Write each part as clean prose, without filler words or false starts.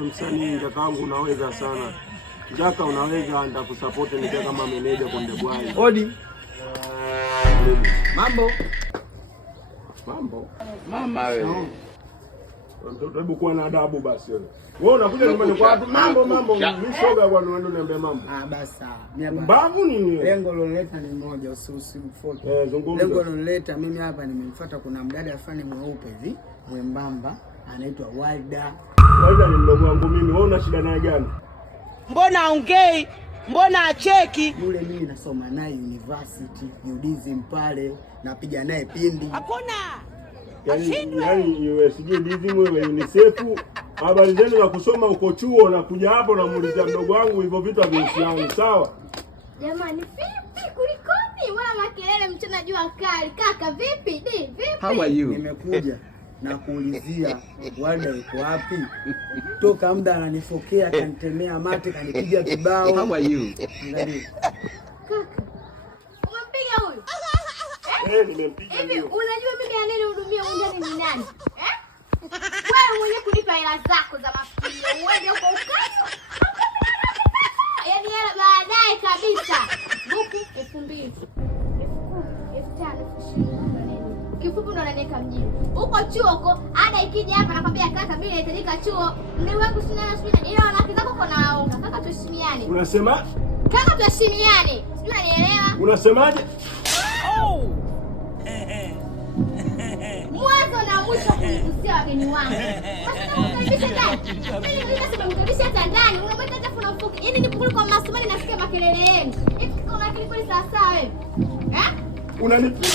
Msanii kakaangu unaweza sana. Jaka unaweza nitakusupport nikiwa kama manager Konde Boy. Odi. Mambo. Mama wewe. Mtoto hebu kuwa na adabu basi wewe. Wewe unakuja nyumbani kwa watu mambo. Mimi shoga kwa ndio niambie mambo. Basi sawa. Mimi hapa. Mbavu ni lengo loleta ni moja usifuate. Zungumza. Lengo loleta mimi hapa nimemfuata kuna mdada fulani mweupe hivi, mwembamba, anaitwa Walda. Walda ni mdogo wangu mimi. Wewe una shida naye gani? Mbona aongei? Mbona acheki? Yule mimi nasoma naye university, UDSM pale, napiga naye pindi. Hakuna. Yaani USG UDSM wewe UNICEF, habari zenu za kusoma uko chuo na kuja hapo na muuliza mdogo wangu hivyo vitu havihusiani, sawa? Jamani, vipi kulikoni? Mbona makelele mchana jua kali? Kaka vipi? Vipi? How are you? Nimekuja na kuulizia Walda yuko wapi? Toka muda ananifokea, kanitemea mate, kanipiga kibao. How are you? Angalia. Kaka. Umempiga huyu? Nimempiga hivi. Hivi unajua mimi ya nini hudumia unjani ni nani? Wewe mwenyewe kulipa hela zako za mafikio. Uende huko ukaso. Yaani hela baadaye kabisa. Buku 2000. 5000. Kifupi ndo ananiweka mjini. Huko chuo huko, ada ikija hapa nakwambia kaka mimi nahitajika chuo. Mimi wangu sina ila wanawake zako uko na waunga. Kaka tuheshimiane. Unasema? Kaka tuheshimiane. Sijui unanielewa? Unasemaje? Mwanzo na mwisho kunigusia wageni wangu. Sasa mkaribisha ndani. Mimi nasema mkaribisha hata ndani. Unamweka hata kuna mfuki. Yaani nipukuli kwa masomani nasikia makelele yenu. Hivi kiko makili kweli sawa sawa wewe? Unanipiga.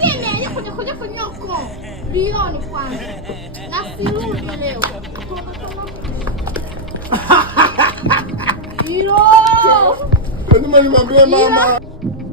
Kimya kuja kunyoko. Lioni kwanza. Na sirudi leo. Hilo. Lazima nimwambie mama.